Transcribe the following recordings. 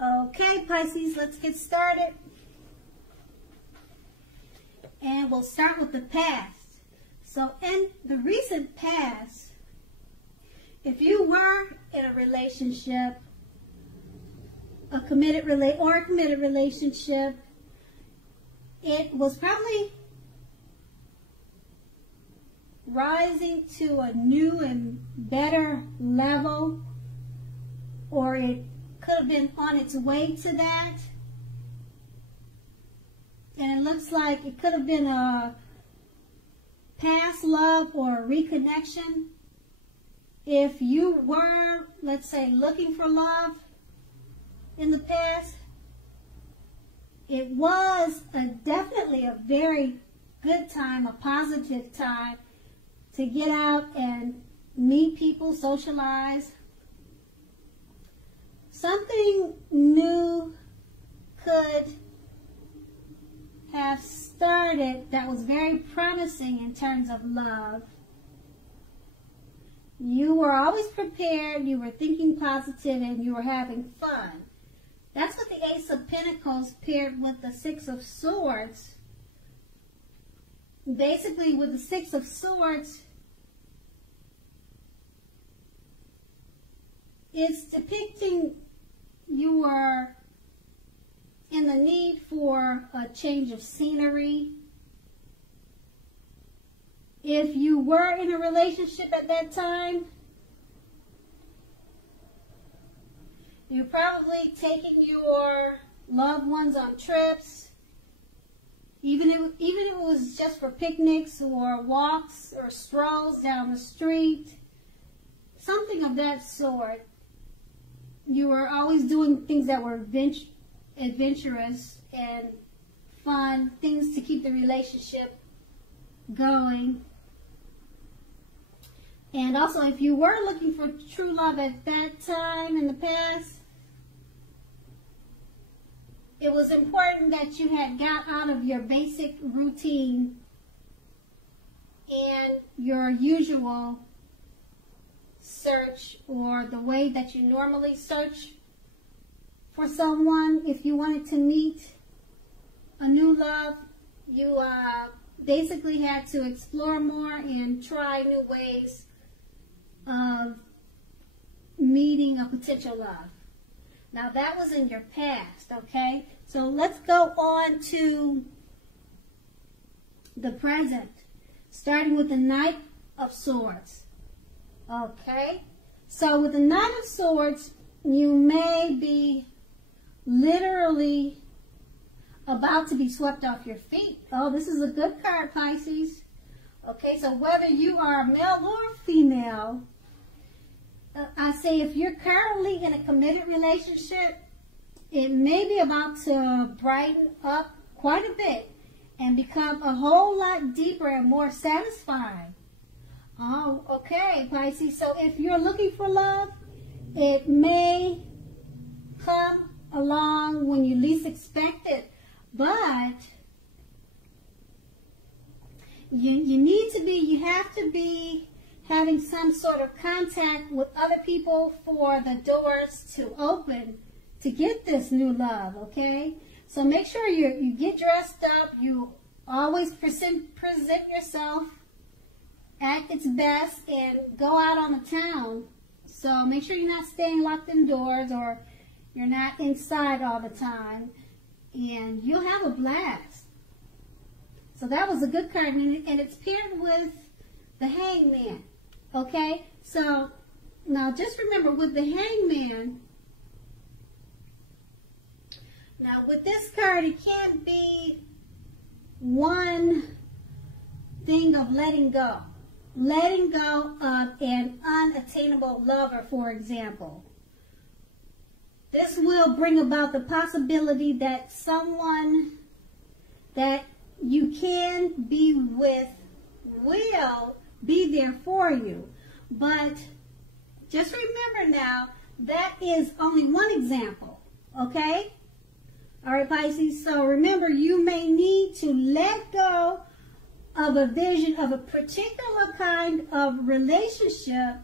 Okay, Pisces, let's get started. And we'll start with the past. So in the recent past, if you were in a relationship, a committed relationship, it was probably rising to a new and better level, or it could have been on its way to that. And it looks like it could have been a past love or a reconnection. If you were, let's say, looking for love in the past, it was definitely a very good time, a positive time to get out and meet people, socialize. Something new could have started that was very promising in terms of love. You were always prepared, you were thinking positive, and you were having fun. That's what the Ace of Pentacles paired with the Six of Swords. Basically, with the Six of Swords, it's depicting you were in the need for a change of scenery. If you were in a relationship at that time, you're probably taking your loved ones on trips, even if it was just for picnics or walks or strolls down the street, something of that sort. You were always doing things that were adventurous and fun, things to keep the relationship going. And also, if you were looking for true love at that time in the past, it was important that you had got out of your basic routine and your usual search, or the way that you normally search for someone. If you wanted to meet a new love, you basically had to explore more and try new ways of meeting a potential love. Now that was in your past, okay? So let's go on to the present, starting with the Knight of Swords. Okay? So with the Knight of Swords, you may be literally about to be swept off your feet. Oh, this is a good card, Pisces. Okay, so whether you are male or female, I say if you're currently in a committed relationship, it may be about to brighten up quite a bit and become a whole lot deeper and more satisfying. Oh, okay, Pisces. So if you're looking for love, it may come along when you least expect it. But you have to be having some sort of contact with other people for the doors to open to get this new love, okay? So make sure you get dressed up. You always present yourself at its best and go out on the town. So make sure you're not staying locked indoors or you're not inside all the time, and you'll have a blast. So that was a good card, and it's paired with the Hangman. Okay, so now just remember with the Hangman, now with this card, it can't be one thing of letting go. Letting go of an unattainable lover, for example. This will bring about the possibility that someone that you can be with will be there for you. But just remember now, that is only one example, okay? All right, Pisces, so remember, you may need to let go of a vision of a particular kind of relationship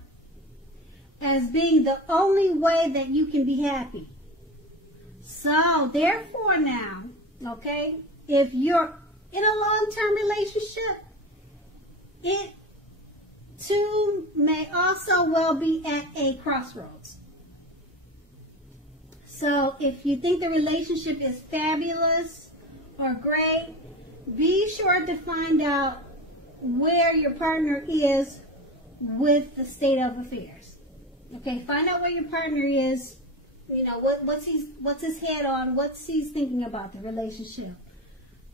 as being the only way that you can be happy. So, therefore now, okay, if you're in a long-term relationship, it too may also well be at a crossroads. So, if you think the relationship is fabulous or great, be sure to find out where your partner is with the state of affairs. Okay, find out where your partner is. You know, what's his head on, what's he's thinking about the relationship.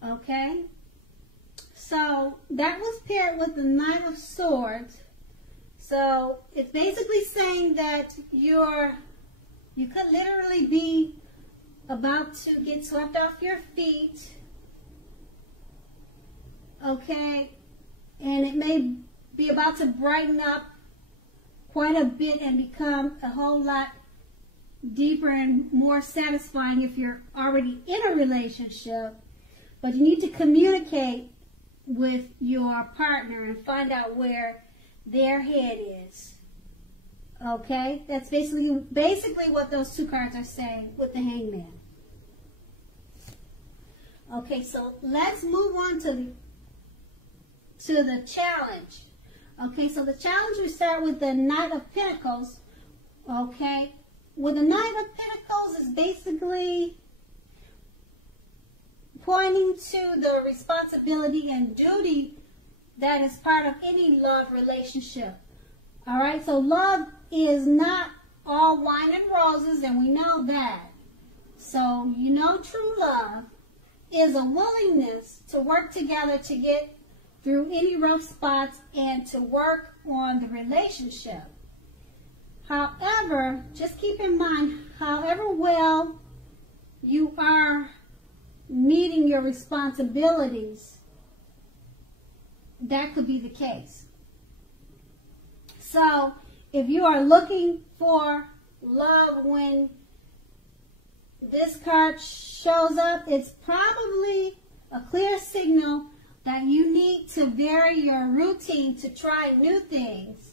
Okay? So that was paired with the Knight of Swords. So it's basically saying that you could literally be about to get swept off your feet. Okay? And it may be about to brighten up quite a bit and become a whole lot deeper and more satisfying if you're already in a relationship. But you need to communicate with your partner and find out where their head is. Okay? That's basically what those two cards are saying with the Hangman. Okay, so let's move on to the challenge. Okay, so the challenge, we start with the Knight of Pentacles. Okay? Well, the Knight of Pentacles is basically pointing to the responsibility and duty that is part of any love relationship. All right, so love is not all wine and roses, and we know that. So, you know, true love is a willingness to work together to get through any rough spots and to work on the relationship. However, just keep in mind, however well you are meeting your responsibilities, that could be the case. So, if you are looking for love when this card shows up, it's probably a clear signal that you need to vary your routine to try new things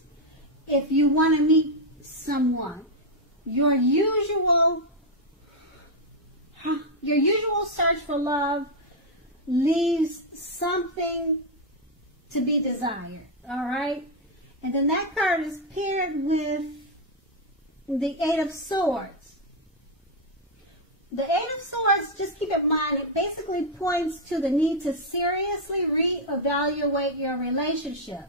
if you want to meet someone. Your usual search for love leaves something to be desired. All right? And then that card is paired with the Eight of Swords. The Eight of Swords, just keep in mind, it basically points to the need to seriously reevaluate your relationship.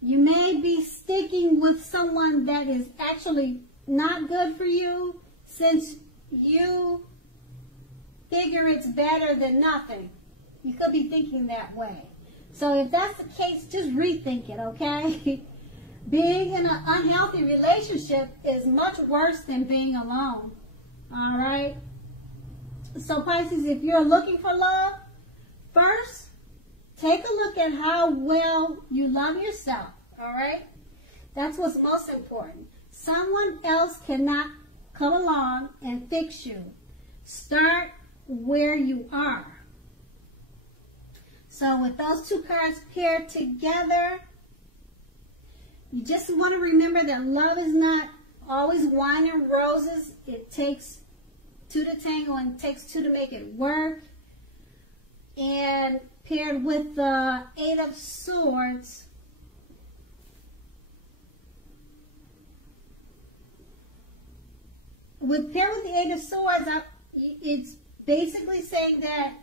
You may be sticking with someone that is actually not good for you since you figure it's better than nothing. You could be thinking that way. So if that's the case, just rethink it, okay? Being in an unhealthy relationship is much worse than being alone. All right? So Pisces, if you're looking for love, first, take a look at how well you love yourself. All right? That's what's most important. Someone else cannot come along and fix you. Start where you are. So with those two cards paired together, you just want to remember that love is not always wine and roses. It takes two to tango and it takes two to make it work. And paired with the Eight of Swords, paired with the Eight of Swords, it's basically saying that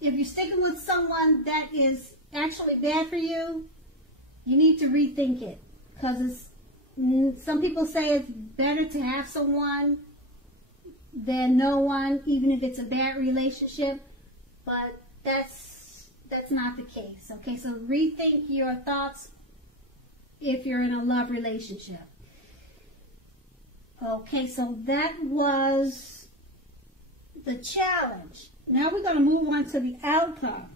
if you're sticking with someone that is actually bad for you, you need to rethink it. Because some people say it's better to have someone than no one, even if it's a bad relationship. But that's not the case. Okay, so rethink your thoughts if you're in a love relationship. Okay, so that was the challenge. Now we're going to move on to the outcome.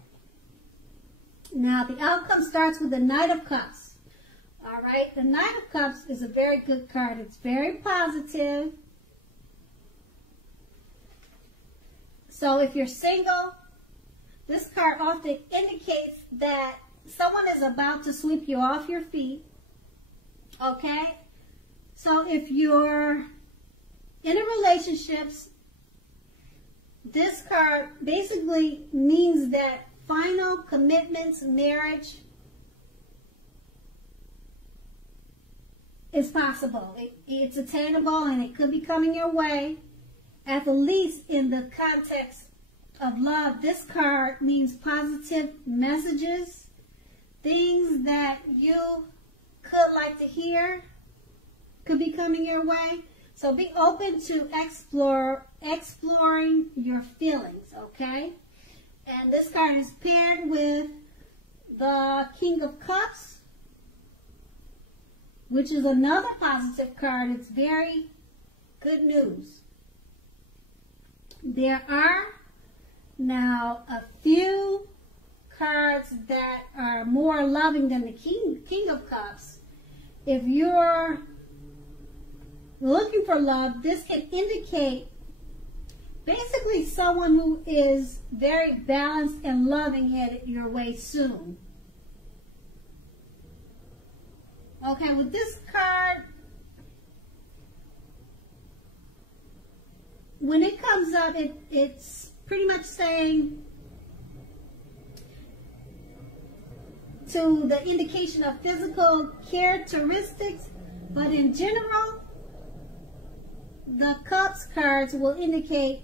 Now the outcome starts with the Knight of Cups. All right, the Knight of Cups is a very good card. It's very positive. So if you're single, this card often indicates that someone is about to sweep you off your feet. Okay? So if you're In a relationships, this card basically means that final commitments, marriage is possible. It's attainable and it could be coming your way. At the least in the context of love, this card means positive messages, things that you could like to hear could be coming your way. So be open to exploring your feelings, okay? And this card is paired with the King of Cups, which is another positive card. It's very good news. There are now a few cards that are more loving than the King of Cups. If you're looking for love, this can indicate basically someone who is very balanced and loving headed your way soon. Okay, with this card, when it comes up, it's pretty much saying to the indication of physical characteristics, but in general, the Cups cards will indicate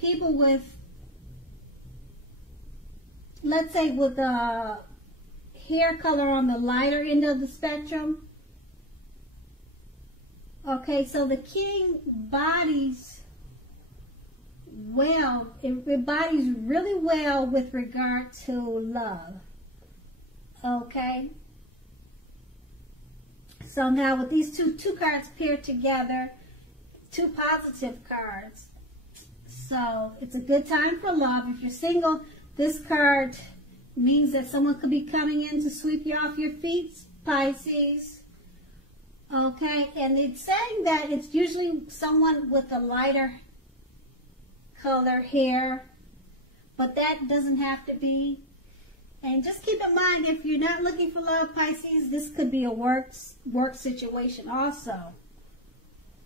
people with, let's say, with the hair color on the lighter end of the spectrum. Okay, so the King bodies well, it bodies really well with regard to love. Okay, so now with these two cards paired together, two positive cards, so it's a good time for love. If you're single, this card means that someone could be coming in to sweep you off your feet, Pisces. Okay, and it's saying that it's usually someone with a lighter color hair, but that doesn't have to be. And just keep in mind, if you're not looking for love, Pisces, this could be a work situation also.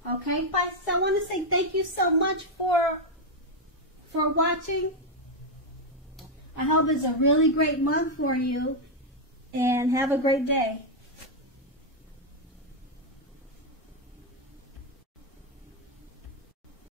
Okay, Pisces, I want to say thank you so much for watching. I hope it's a really great month for you, and have a great day.